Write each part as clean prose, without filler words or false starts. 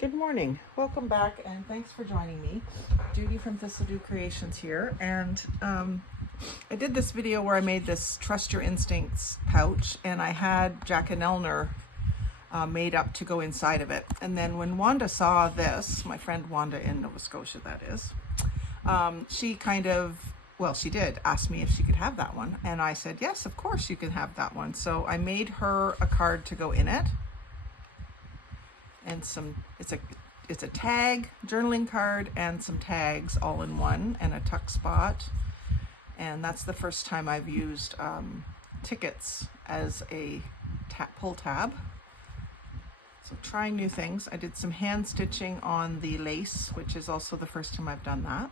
Good morning. Welcome back and thanks for joining me. Judy from Thistledew Creations here, and I did this video where I made this Trust Your Instincts pouch, and I had Jack and Elner made up to go inside of it. And then when Wanda saw this, my friend Wanda in Nova Scotia that is, she she did ask me if she could have that one, and I said yes, of course you can have that one. So I made her a card to go in it, and it's a tag journaling card and some tags all in one, and a tuck spot. And that's the first time I've used tickets as a pull tab. So trying new things. I did some hand stitching on the lace, which is also the first time I've done that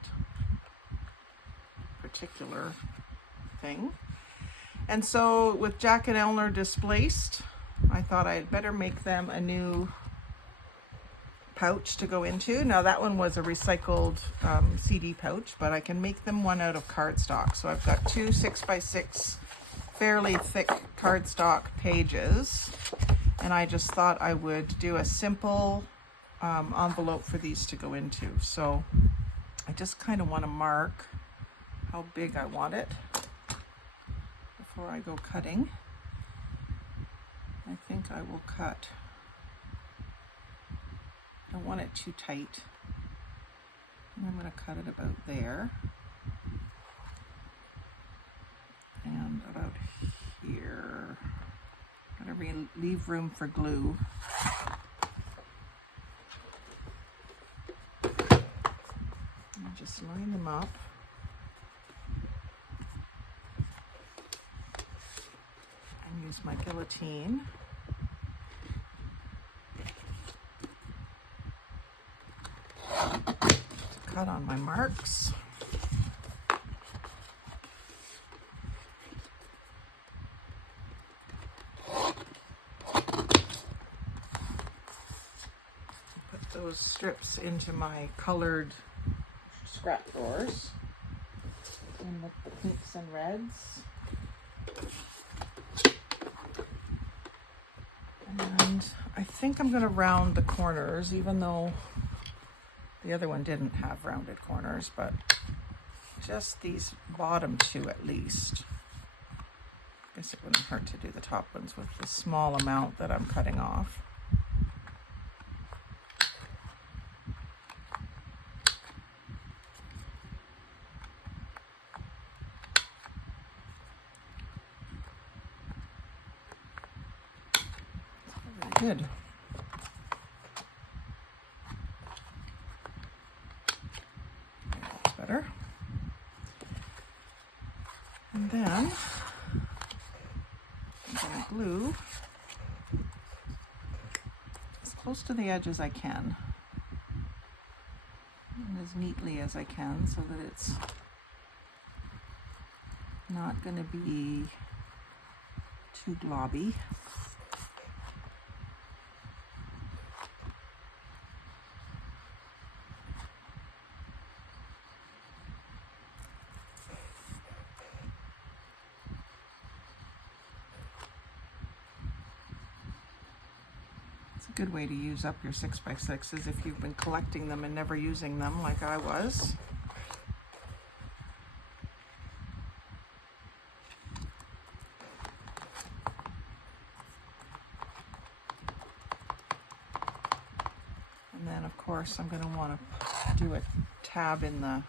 particular thing. And so with Jack and Elner displaced, I thought I'd better make them a new pouch to go into. Now that one was a recycled CD pouch, but I can make them one out of cardstock. So I've got two 6x6 fairly thick cardstock pages, and I just thought I would do a simple envelope for these to go into. So I just kind of want to mark how big I want it before I go cutting. I think I will cut. I don't want it too tight. And I'm going to cut it about there and about here. Gotta leave room for glue. And just line them up. And use my guillotine. Cut on my marks. Put those strips into my colored scrap drawers in with the pinks and reds. And I think I'm going to round the corners, even though the other one didn't have rounded corners, but just these bottom two at least. I guess it wouldn't hurt to do the top ones with the small amount that I'm cutting off. Very good. Better. And then I'm going to glue as close to the edge as I can and as neatly as I can so that it's not going to be too globby. A good way to use up your 6x6s if you've been collecting them and never using them like I was. And then of course I'm going to want to do a tab in the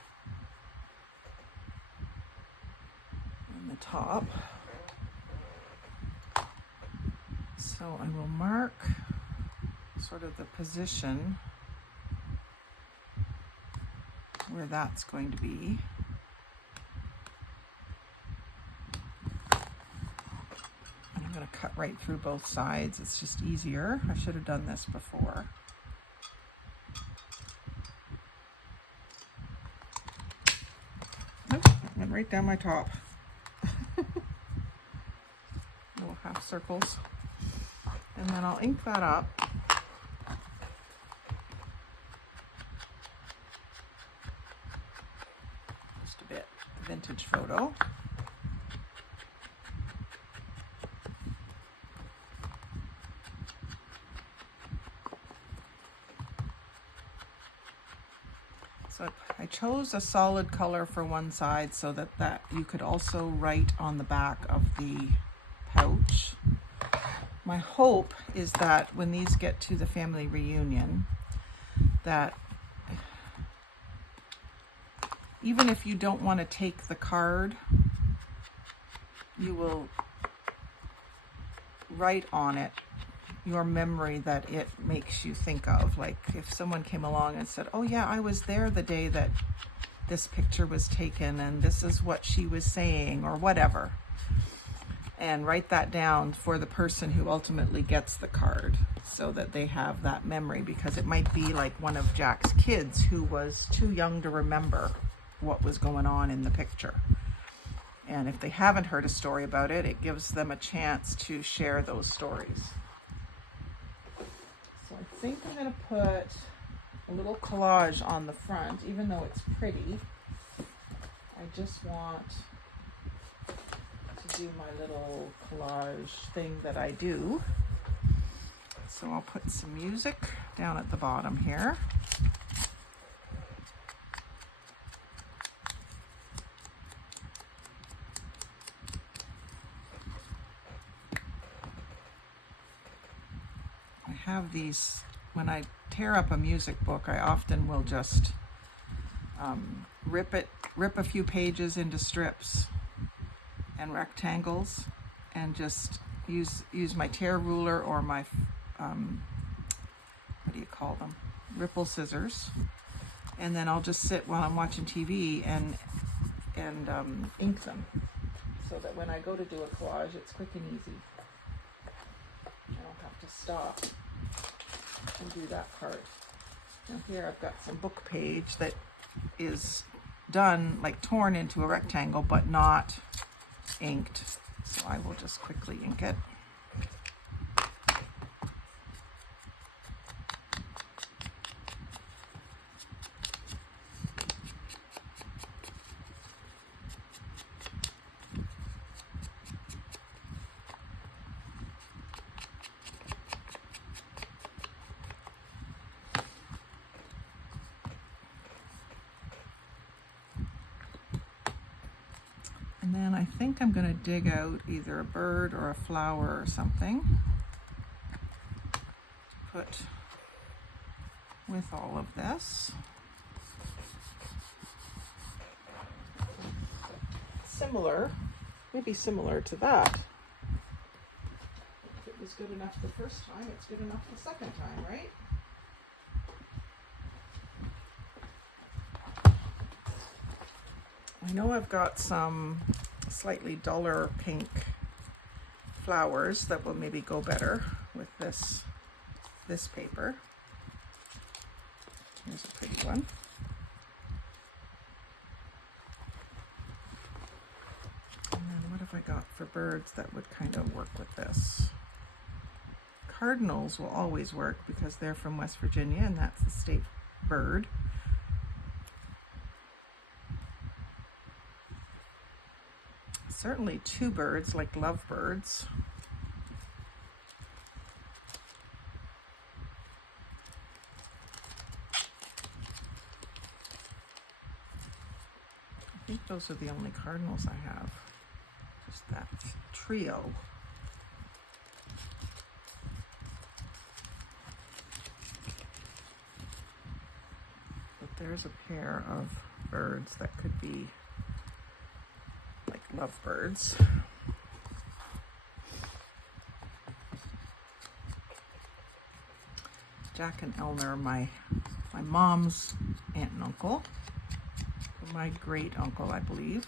top. So I will mark sort of the position where that's going to be. And I'm going to cut right through both sides. It's just easier. I should have done this before. Nope, went right down my top. Little half circles. And then I'll ink that up. Vintage photo. So I chose a solid color for one side so that you could also write on the back of the pouch. My hope is that when these get to the family reunion, that even if you don't want to take the card, you will write on it your memory that it makes you think of. Like if someone came along and said, oh yeah, I was there the day that this picture was taken and this is what she was saying, or whatever. And write that down for the person who ultimately gets the card so that they have that memory, because it might be like one of Jack's kids who was too young to remember what was going on in the picture. And if they haven't heard a story about it, it gives them a chance to share those stories. So I think I'm going to put a little collage on the front, even though it's pretty. I just want to do my little collage thing that I do. So I'll put some music down at the bottom here. I have these, when I tear up a music book, I often will just rip a few pages into strips and rectangles, and just use my tear ruler or my what do you call them, ripple scissors, and then I'll just sit while I'm watching TV and ink them, so that when I go to do a collage, it's quick and easy. I don't have to stop and do that part. Now here I've got some book page that is done, like torn into a rectangle, but not inked. So I will just quickly ink it. And then I think I'm going to dig out either a bird or a flower or something to put with all of this. Similar, maybe similar to that. If it was good enough the first time, it's good enough the second time, right? I know I've got some slightly duller pink flowers that will maybe go better with this paper. Here's a pretty one. And then what have I got for birds that would kind of work with this? Cardinals will always work because they're from West Virginia and that's the state bird. Certainly two birds, like lovebirds. I think those are the only cardinals I have. Just that trio. But there's a pair of birds that could be like lovebirds. Jack and Eleanor, my mom's aunt and uncle, my great uncle, I believe.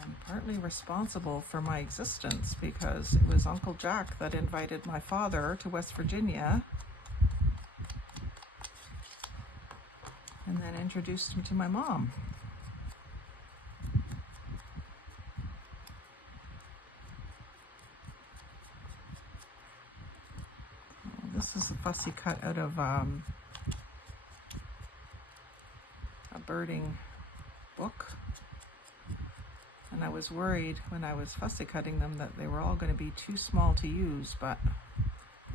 And partly responsible for my existence because it was Uncle Jack that invited my father to West Virginia and then introduced me to my mom. This is a fussy cut out of a birding book. And I was worried when I was fussy cutting them that they were all going to be too small to use, but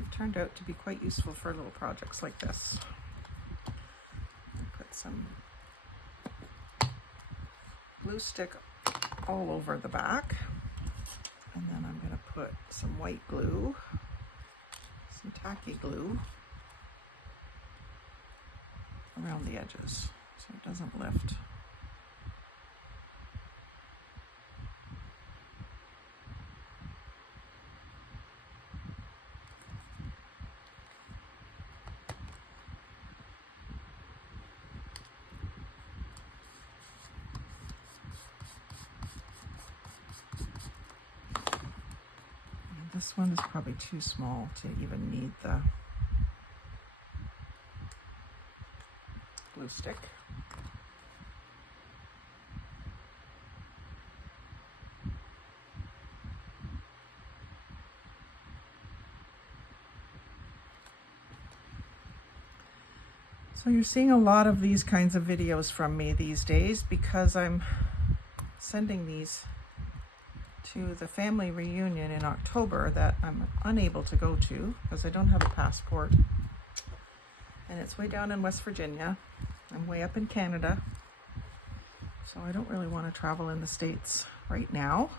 They've turned out to be quite useful for little projects like this. Put some glue stick all over the back, and then I'm going to put some white glue, some tacky glue around the edges so it doesn't lift. This one is probably too small to even need the glue stick. So you're seeing a lot of these kinds of videos from me these days because I'm sending these to the family reunion in October that I'm unable to go to because I don't have a passport, and it's way down in West Virginia. I'm way up in Canada, so I don't really want to travel in the States right now.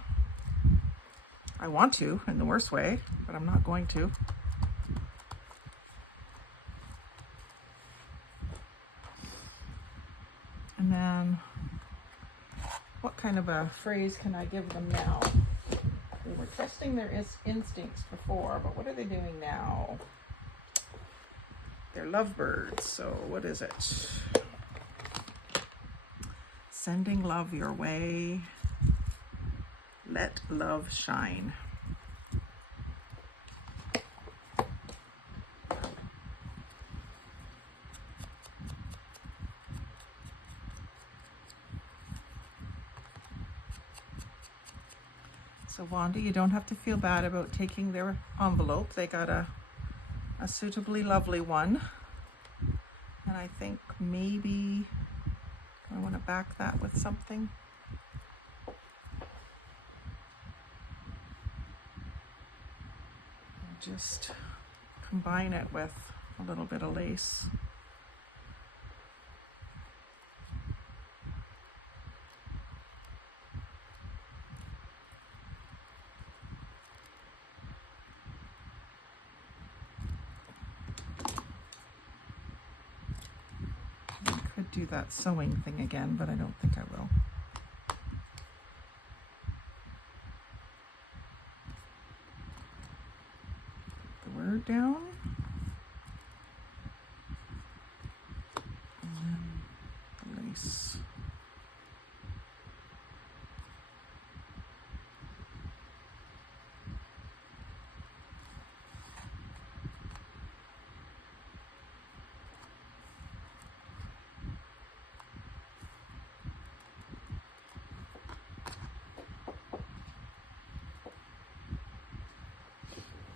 I want to in the worst way, but I'm not going to. And then what kind of a phrase can I give them now? They were trusting their instincts before, but what are they doing now? They're lovebirds, so what is it? Sending love your way. Let love shine. So Wanda, you don't have to feel bad about taking their envelope. They got a suitably lovely one. And I think maybe I want to back that with something. And just combine it with a little bit of lace. Do that sewing thing again, but I don't think I will. Put the word down. And then the lace.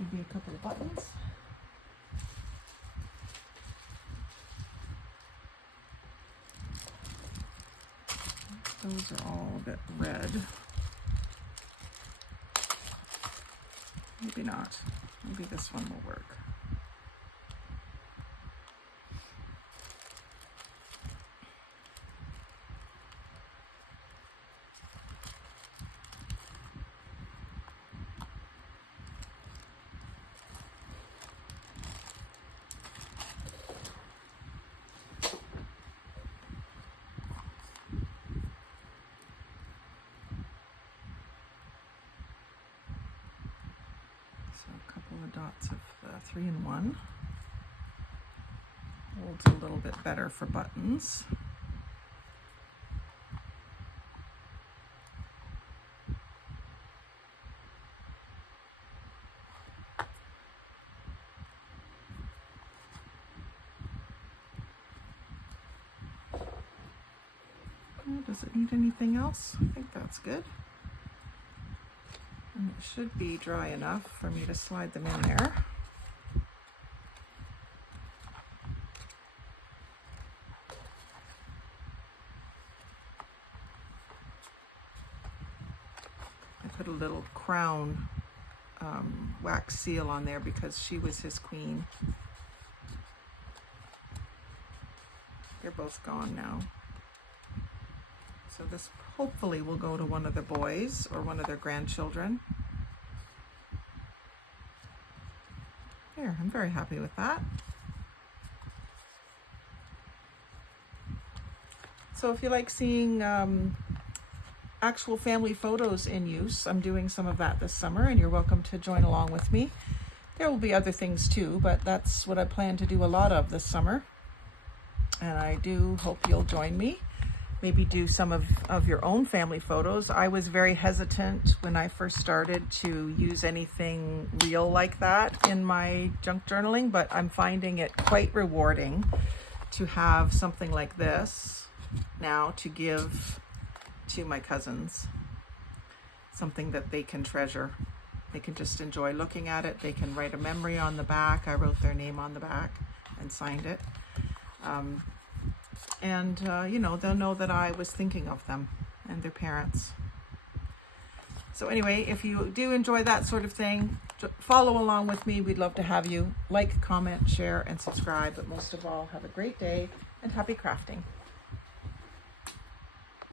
Maybe a couple of buttons. Those are all a bit red. Maybe not. Maybe this one will work. A couple of dots of the 3-in-1. Holds a little bit better for buttons. Does it need anything else? I think that's good. And it should be dry enough for me to slide them in there. I put a little crown wax seal on there because she was his queen. They're both gone now. So this hopefully will go to one of the boys or one of their grandchildren. There, I'm very happy with that. So if you like seeing actual family photos in use, I'm doing some of that this summer, and you're welcome to join along with me. There will be other things too, but that's what I plan to do a lot of this summer. And I do hope you'll join me. Maybe do some of your own family photos. I was very hesitant when I first started to use anything real like that in my junk journaling, but I'm finding it quite rewarding to have something like this now to give to my cousins. Something that they can treasure. They can just enjoy looking at it. They can write a memory on the back. I wrote their name on the back and signed it. You know, they'll know that I was thinking of them and their parents. So anyway, if you do enjoy that sort of thing, follow along with me. We'd love to have you. Like, comment, share, and subscribe. But most of all, have a great day and happy crafting.